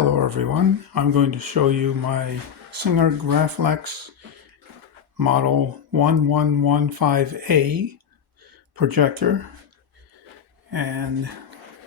Hello everyone, I'm going to show you my Singer Graflex model 1115A projector, and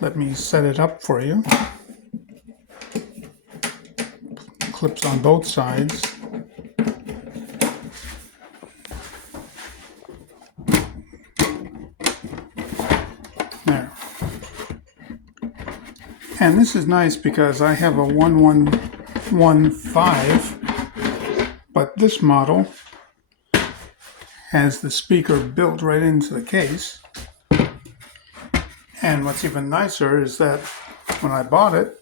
let me set it up for you. Clips on both sides. There. And this is nice because I have a 1115, but this model has the speaker built right into the case. And what's even nicer is that when I bought it,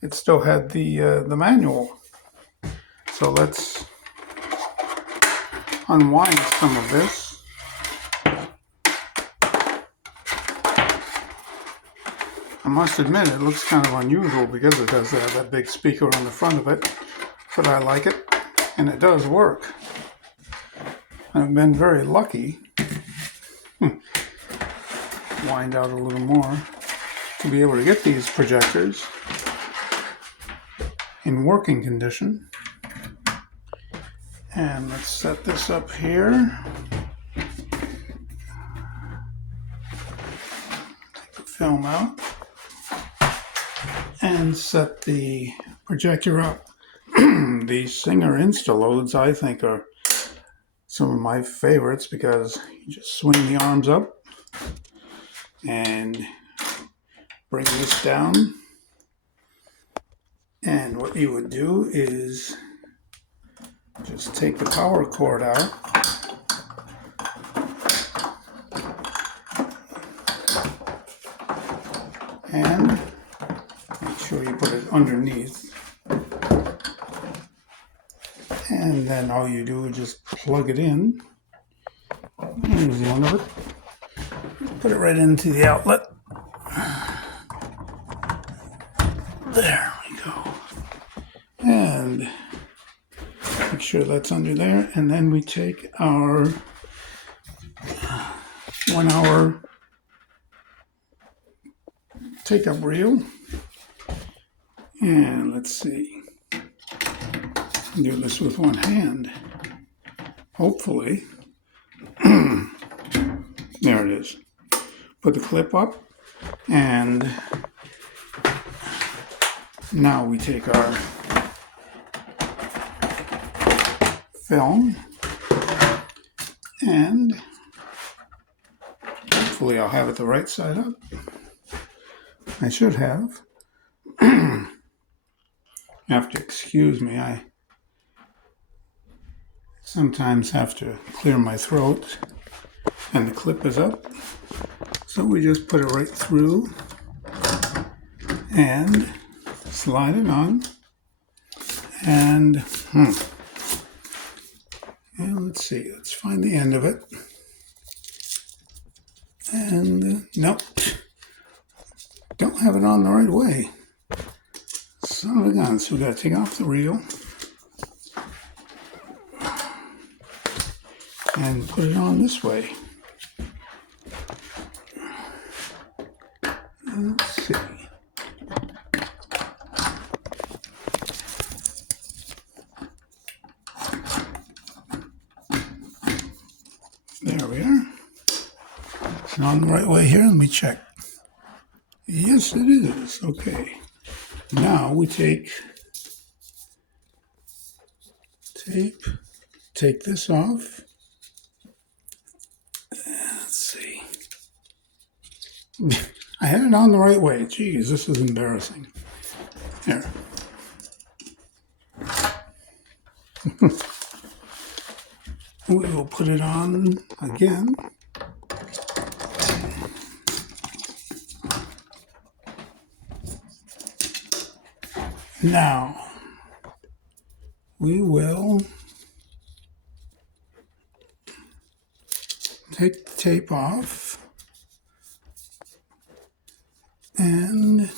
it still had the manual. So let's unwind some of this. I must admit it looks kind of unusual because it does have that big speaker on the front of it, but I like it, and it does work. I've been very lucky, wind out a little more, to be able to get these projectors in working condition. And let's set this up here. Take the film out and set the projector up. These Singer Instaloads, I think, are some of my favorites because you just swing the arms up and bring this down. And what you would do is just take the power cord out and make sure you put it underneath. And then all you do is just plug it in. Here's the end of it. Put it right into the outlet. There we go. And make sure that's under there. And then we take our 1 hour take-up reel. And let's see. Do this with one hand. Hopefully. There it is. Put the clip up, and now we take our film, and hopefully I'll have it the right side up. I should have. You have to excuse me, I sometimes have to clear my throat, and the clip is up. So we just put it right through and slide it on. And let's see, let's find the end of it. And nope, don't have it on the right way. Son of a gun, so we gotta take off the reel and put it on this way. Let's see. There we are. It's on the right way here. Let me check. Yes, it is. Okay. Now we take tape, take this off. Let's see. I had it on the right way. Geez, this is embarrassing. Here. We will put it on again. Now, we will take the tape off, and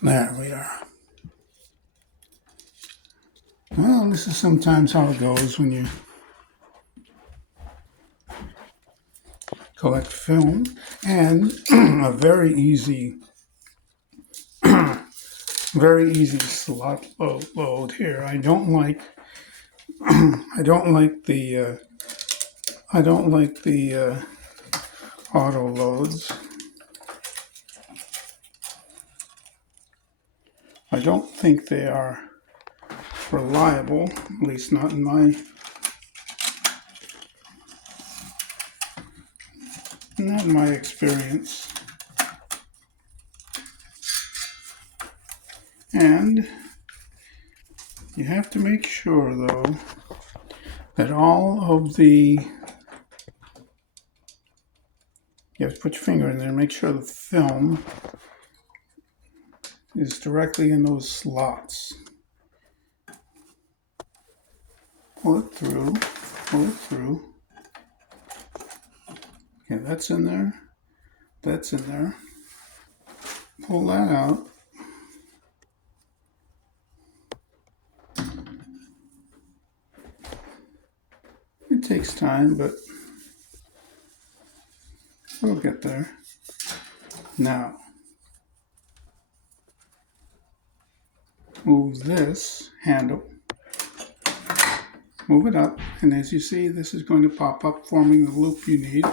there we are. Well, this is sometimes how it goes when you collect film, and a very easy Very easy slot load here. I don't like the auto loads. I don't think they are reliable, at least not in my experience. And you have to make sure, though, that all of the, you have to put your finger in there and make sure the film is directly in those slots. Pull it through, pull it through. Okay, that's in there, that's in there. Pull that out. It takes time, but we'll get there. Now, move this handle, move it up, and as you see, this is going to pop up, forming the loop you need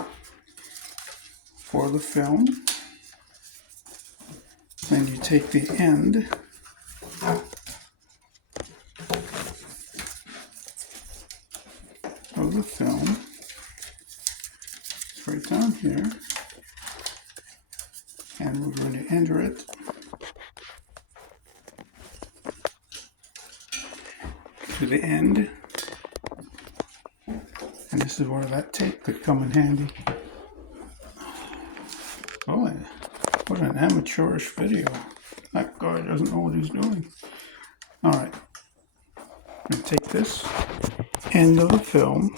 for the film. Then you take the end of the film, it's right down here, and we're going to enter it to the end, and this is where that tape could come in handy. Oh, what an amateurish video. That guy doesn't know what he's doing. Alright, I'm going to take this end of the film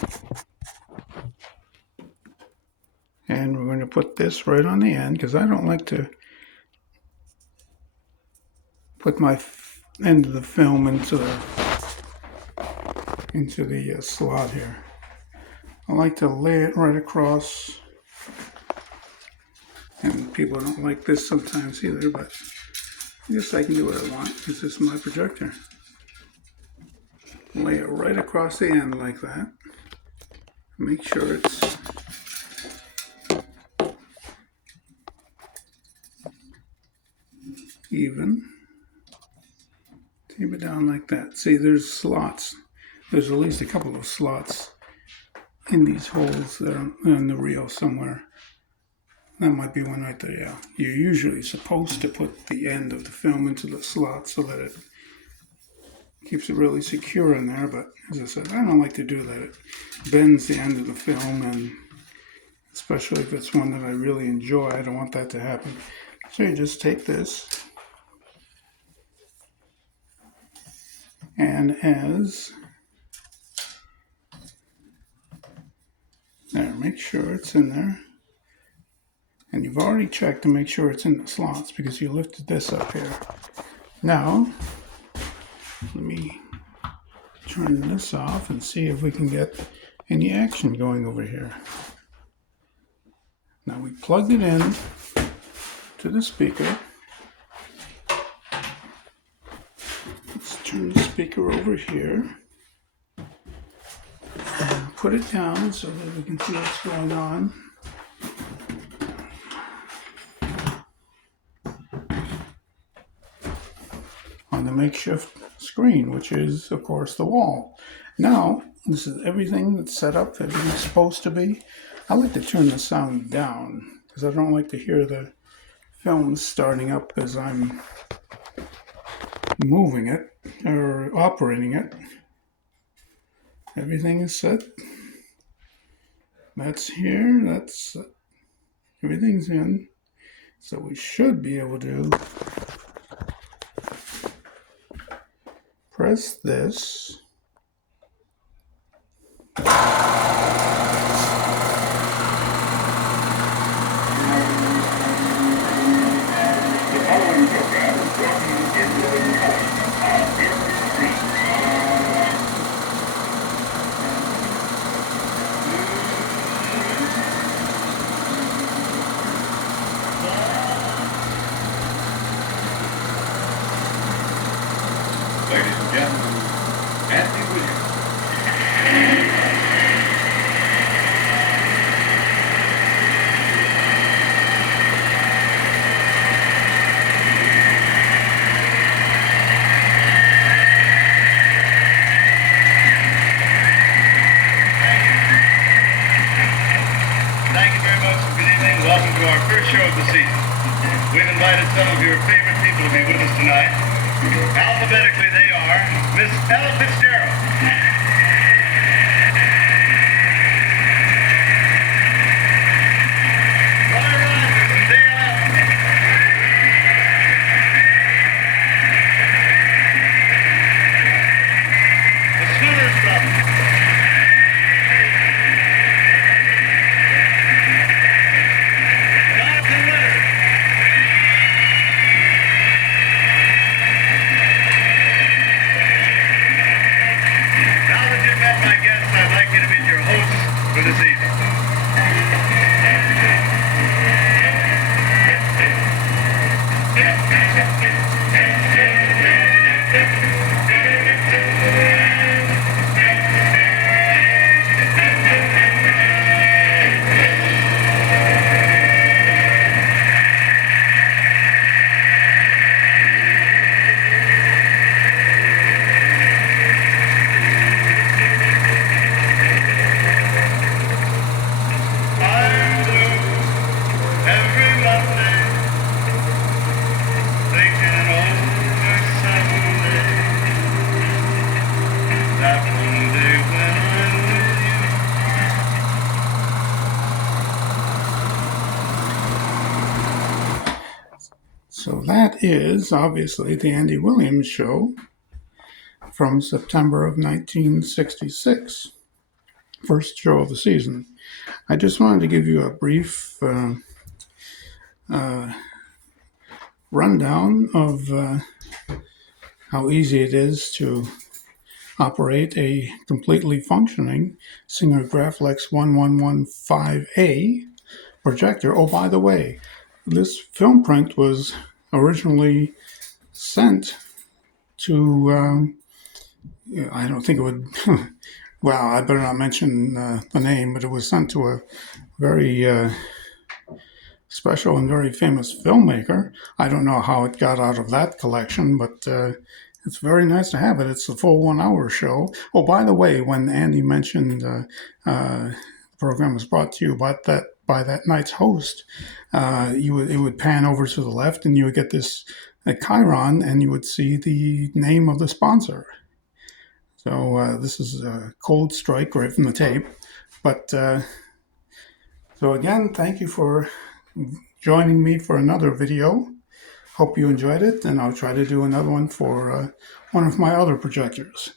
and we're going to put this right on the end, because I don't like to put my end of the film into the slot here. I like to lay it right across, and people don't like this sometimes either, but I guess I can do what I want because this is my projector. Lay it right across the end like that. Make sure it's even. Tape it down like that. See, there's slots. There's at least a couple of slots in these holes that are in the reel somewhere. That might be one right there, yeah. You're usually supposed to put the end of the film into the slot so that it keeps it really secure in there, but as I said, I don't like to do that. It bends the end of the film, and especially if it's one that I really enjoy, I don't want that to happen. So you just take this, and there, make sure it's in there. And you've already checked to make sure it's in the slots because you lifted this up here. Now, let me turn this off and see if we can get any action going over here. Now we plugged it in to the speaker. Let's turn the speaker over here and put it down so that we can see what's going on. On the makeshift screen, which is of course the wall. Now this is everything that's set up, everything's supposed to be. I like to turn the sound down because I don't like to hear the film starting up as I'm moving it or operating it. Everything is set. That's here, that's everything's in, so we should be able to press this. Yeah. Andy Williams. Thank you very much. Good evening. Welcome to our first show of the season. We've invited some of your favorite people to be with us tonight. Alphabetically, they are Miss Ella Fitzgerald, Roy Rogers and Dale Allen, the Smithers Brothers, Jonathan Leonard, now that you've met my guests, I'd like you to meet your hosts for this evening. I'm blue every Monday, thinking over someday, that one day when I'm with you. So that is obviously the Andy Williams Show from September of 1966, first show of the season. I just wanted to give you a brief rundown of how easy it is to operate a completely functioning Singer Graflex 1115A projector. Oh, by the way, this film print was originally sent to, I don't think it would, well, I better not mention the name, but it was sent to a very special and very famous filmmaker. I don't know how it got out of that collection, but it's very nice to have it. It's a full 1 hour show. Oh, by the way, when Andy mentioned the program was brought to you by that night's host, it would pan over to the left, and you would get this chyron, and you would see the name of the sponsor. So this is a cold strike right from the tape. But so again, thank you for joining me for another video. Hope you enjoyed it, and I'll try to do another one for one of my other projectors.